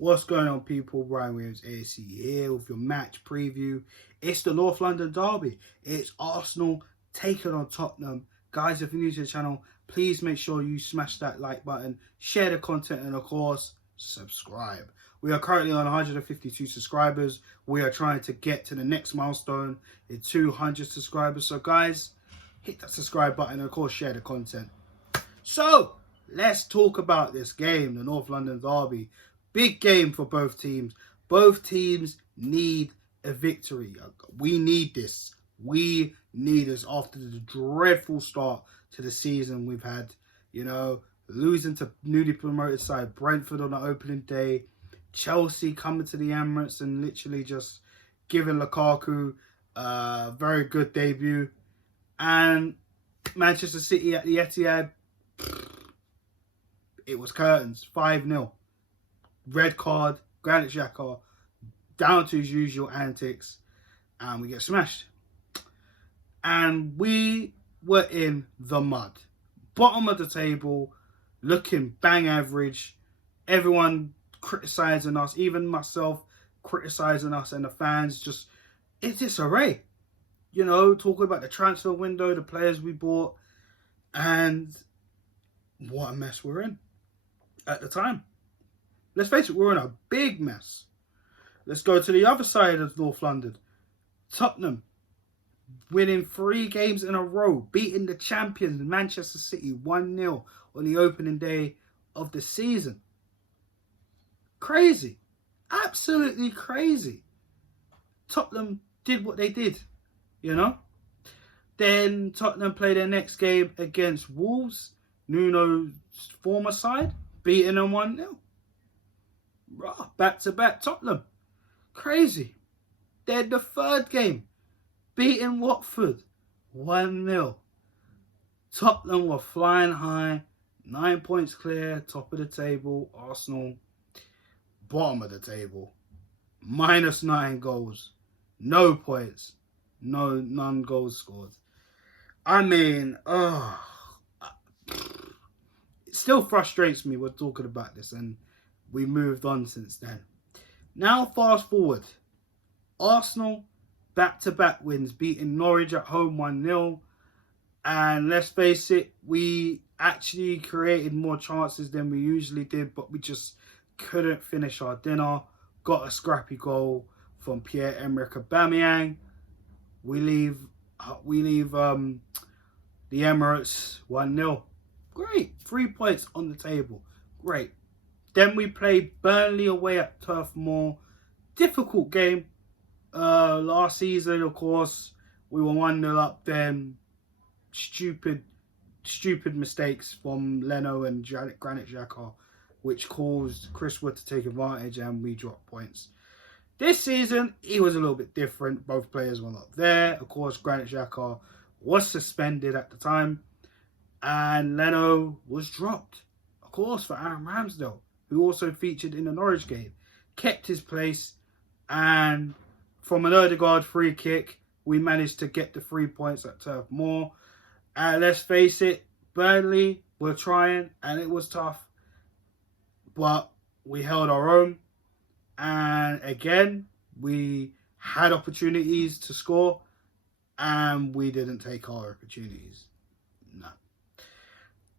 What's going on, people? Brian Williams, AC here with your match preview. It's the North London derby. It's Arsenal taking on Tottenham. Guys, if you're new to the channel, please make sure you smash that like button, share the content, and of course, subscribe. We are currently on 152 subscribers. We are trying to get to the next milestone in 200 subscribers. So guys, hit that subscribe button and of course share the content. So let's talk about this game, the North London derby. Big game for both teams. Both teams need a victory. We need this. We need this after the dreadful start to the season we've had. You know, losing to newly promoted side Brentford on the opening day. Chelsea coming to the Emirates and literally just giving Lukaku a very good debut. And Manchester City at the Etihad, it was curtains, 5-0. Red card, Granit Xhaka, down to his usual antics, and we get smashed. And we were in the mud. Bottom of the table, looking bang average. Everyone criticising us, even myself criticising us, and the fans just, it's disarray. You know, talking about the transfer window, the players we bought, and what a mess we're in at the time. Let's face it, we're in a big mess. Let's go to the other side of North London. Tottenham winning 3 games in a row, beating the champions Manchester City 1-0 on the opening day of the season. Crazy. Absolutely crazy. Tottenham did what they did, you know. Then Tottenham played their next game against Wolves, Nuno's former side, beating them 1-0. Back-to-back Tottenham. Crazy. Then the third game, beating Watford 1-0. Tottenham were flying high, 9 points clear, top of the table. Arsenal, bottom of the table, -9 goals, no points, none goals scored. I mean, it still frustrates me we're talking about this, and we moved on since then. Now fast forward, Arsenal back-to-back wins, beating Norwich at home 1-0, and let's face it, we actually created more chances than we usually did, but we just couldn't finish our dinner. Got a scrappy goal from Pierre-Emerick Aubameyang. We leave the Emirates 1-0. Great, 3 points on the table. Great. Then we play Burnley away at Turf Moor. Difficult game. Last season, of course, we were 1-0 up then. Stupid mistakes from Leno and Granit Xhaka, which caused Chris Wood to take advantage, and we dropped points. This season, it was a little bit different. Both players were not there. Of course, Granit Xhaka was suspended at the time, and Leno was dropped, of course, for Aaron Ramsdale, who also featured in the Norwich game. Kept his place, and from an Odegaard free kick, we managed to get the 3 points at Turf Moor. And let's face it, Burnley were trying, and it was tough, but we held our own. And again, we had opportunities to score, and we didn't take our opportunities. No.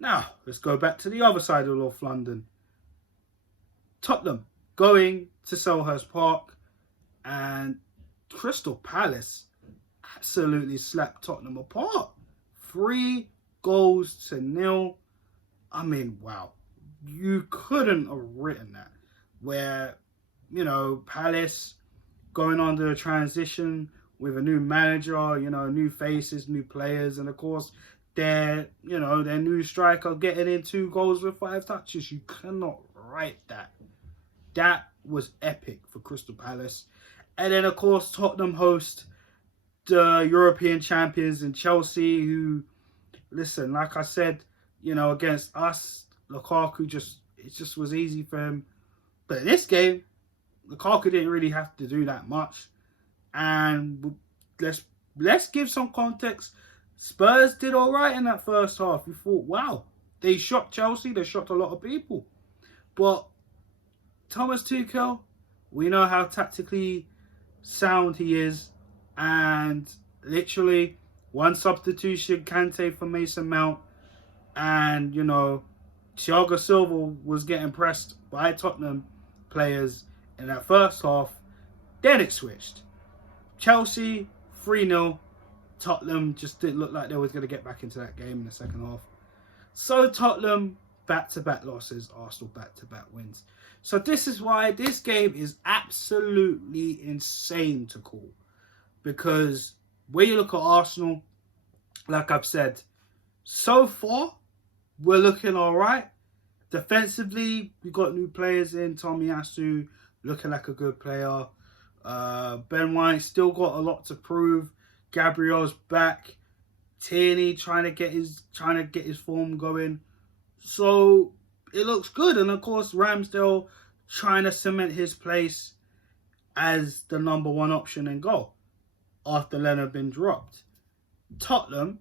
Now, let's go back to the other side of North London. Tottenham going to Selhurst Park, and Crystal Palace absolutely slapped Tottenham apart. 3-0. I mean, wow. You couldn't have written that. Where, you know, Palace going under a transition with a new manager, you know, new faces, new players, and of course, their new striker getting in 2 goals with 5 touches. You cannot write that. That was epic for Crystal Palace. And then, of course, Tottenham host the European champions in Chelsea, who, listen, like I said, you know, against us, Lukaku it just was easy for him. But in this game, Lukaku didn't really have to do that much. And let's give some context. Spurs did all right in that first half. We thought, wow, they shocked Chelsea. They shocked a lot of people. But Thomas Tuchel, we know how tactically sound he is, and literally one substitution, Kante for Mason Mount, and Thiago Silva was getting pressed by Tottenham players in that first half. Then it switched. Chelsea 3-0. Tottenham just didn't look like they was going to get back into that game in the second half. So Tottenham back-to-back losses, Arsenal back-to-back wins. So this is why this game is absolutely insane to call. Because when you look at Arsenal, like I've said, so far, we're looking all right. Defensively, we got new players in. Tomiyasu looking like a good player. Ben White still got a lot to prove. Gabriel's back. Tierney trying to get his form going. So it looks good. And of course, Ramsdale trying to cement his place as the number one option in goal after Leonard been dropped. Tottenham,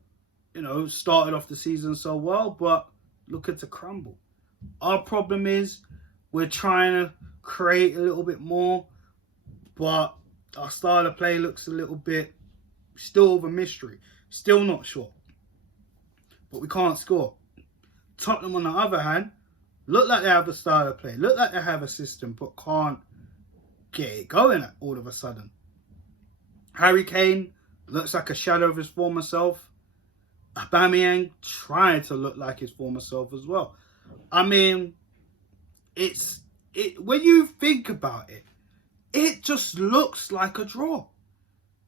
started off the season so well, but looking to crumble. Our problem is we're trying to create a little bit more, but our style of play looks a little bit still of a mystery. Still not sure. But we can't score. Tottenham, on the other hand, look like they have a style of play. Look like they have a system, but can't get it going all of a sudden. Harry Kane looks like a shadow of his former self. Aubameyang trying to look like his former self as well. I mean, when you think about it, it just looks like a draw.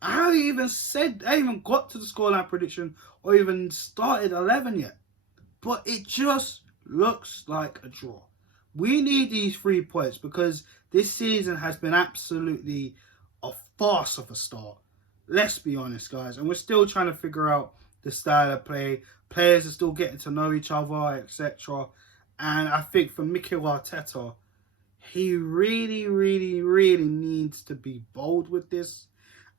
I haven't even got to the scoreline prediction or even started 11 yet. But it just looks like a draw. We need these 3 points because this season has been absolutely a farce of a start. Let's be honest, guys. And we're still trying to figure out the style of play. Players are still getting to know each other, etc. And I think for Mikel Arteta, he really, really, really needs to be bold with this.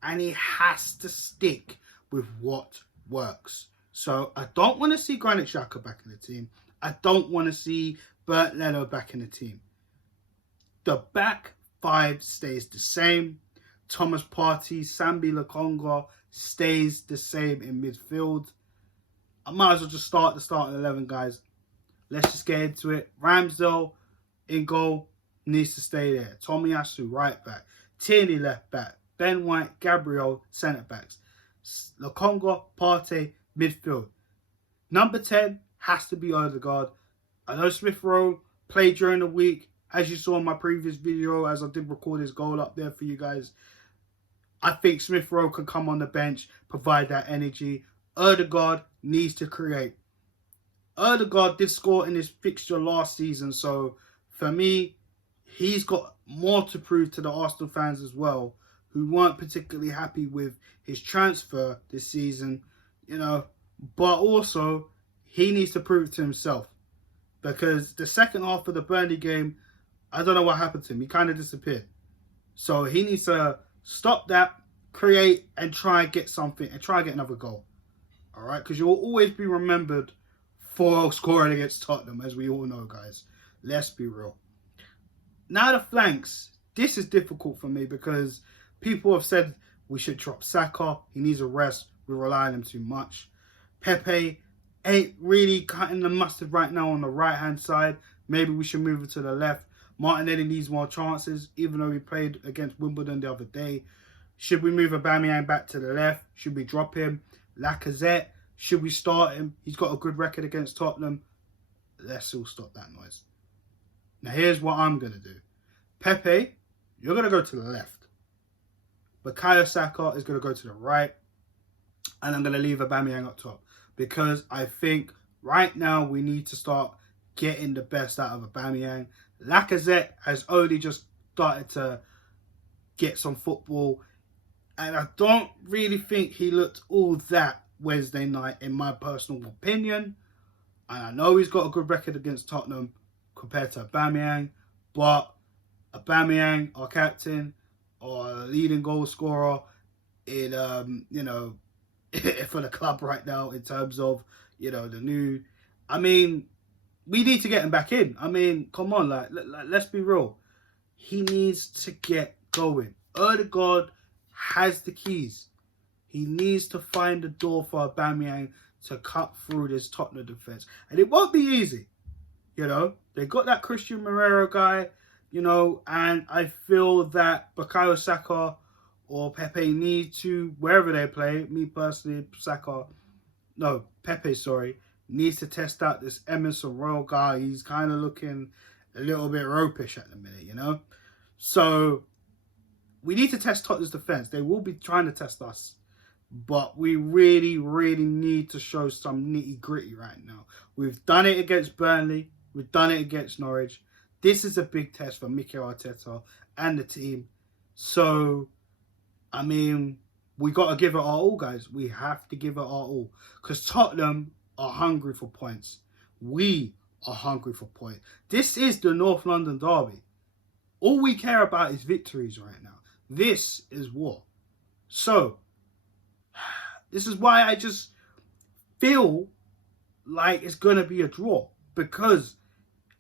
And he has to stick with what works. So I don't want to see Granit Xhaka back in the team. I don't want to see Bernd Leno back in the team. The back 5 stays the same. Thomas Partey, Sambi Lokonga stays the same in midfield. I might as well just start the starting 11, guys. Let's just get into it. Ramsdale in goal needs to stay there. Tomiyasu right back. Tierney left back. Ben White, Gabriel centre backs. Lokonga, Partey midfield. Number 10 has to be Odegaard. I know Smith Rowe played during the week. As you saw in my previous video, as I did record his goal up there for you guys, I think Smith Rowe can come on the bench, provide that energy. Odegaard needs to create. Odegaard did score in his fixture last season, so for me, he's got more to prove to the Arsenal fans as well, who weren't particularly happy with his transfer this season, but also he needs to prove to himself, because the second half of the Burnley game, I don't know what happened to him. He kind of disappeared. So he needs to stop that, create, and try and get something, and try and get another goal. All right? Because you'll always be remembered for scoring against Tottenham, as we all know, guys. Let's be real. Now the flanks. This is difficult for me because people have said we should drop Saka. He needs a rest. We rely on him too much. Pepe ain't really cutting the mustard right now on the right-hand side. Maybe we should move it to the left. Martinelli needs more chances, even though he played against Wimbledon the other day. Should we move Aubameyang back to the left? Should we drop him? Lacazette, should we start him? He's got a good record against Tottenham. Let's all stop that noise. Now here's what I'm going to do. Pepe, you're going to go to the left. Bukayo Saka is going to go to the right. And I'm going to leave Aubameyang up top. Because I think right now we need to start getting the best out of Aubameyang. Lacazette has only just started to get some football. And I don't really think he looked all that Wednesday night, in my personal opinion. And I know he's got a good record against Tottenham compared to Aubameyang. But Aubameyang, our captain, our leading goal scorer in, for the club right now in terms of, the new... I mean, we need to get him back in. I mean, come on, let's be real. he needs to get going. Ødegaard has the keys. He needs to find a door for Aubameyang to cut through this Tottenham defence. And it won't be easy. You know, they got that Christian Moreira guy, you know, and I feel that Bukayo Saka or Pepe need to, wherever they play, me personally, Pepe, needs to test out this Emerson Royal guy. He's kind of looking a little bit ropish at the minute, you know. So we need to test Tottenham's defence. They will be trying to test us. But we really, really need to show some nitty-gritty right now. We've done it against Burnley. We've done it against Norwich. This is a big test for Mikel Arteta and the team. So, I mean, we got to give it our all, guys. We have to give it our all. Because Tottenham are hungry for points. We are hungry for points. This is the North London derby. All we care about is victories right now. This is war. So, this is why I just feel like it's going to be a draw. Because,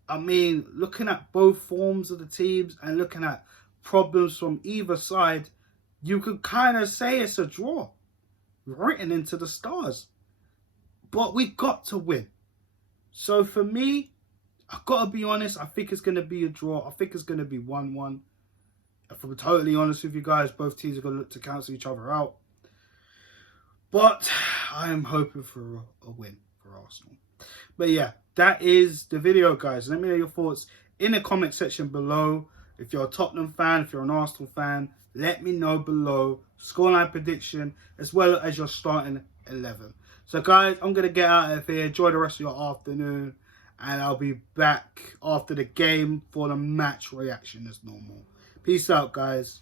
I mean, looking at both forms of the teams and looking at problems from either side, you could kind of say it's a draw. Written into the stars. But we've got to win. So for me, I've got to be honest, I think it's going to be a draw. I think it's going to be 1-1. If I'm totally honest with you guys, both teams are going to look to cancel each other out. But I am hoping for a win for Arsenal. But yeah, that is the video, guys. Let me know your thoughts in the comment section below. If you're a Tottenham fan, if you're an Arsenal fan, let me know below. Scoreline prediction, as well as your starting 11. So guys, I'm going to get out of here. Enjoy the rest of your afternoon. And I'll be back after the game for the match reaction as normal. Peace out, guys.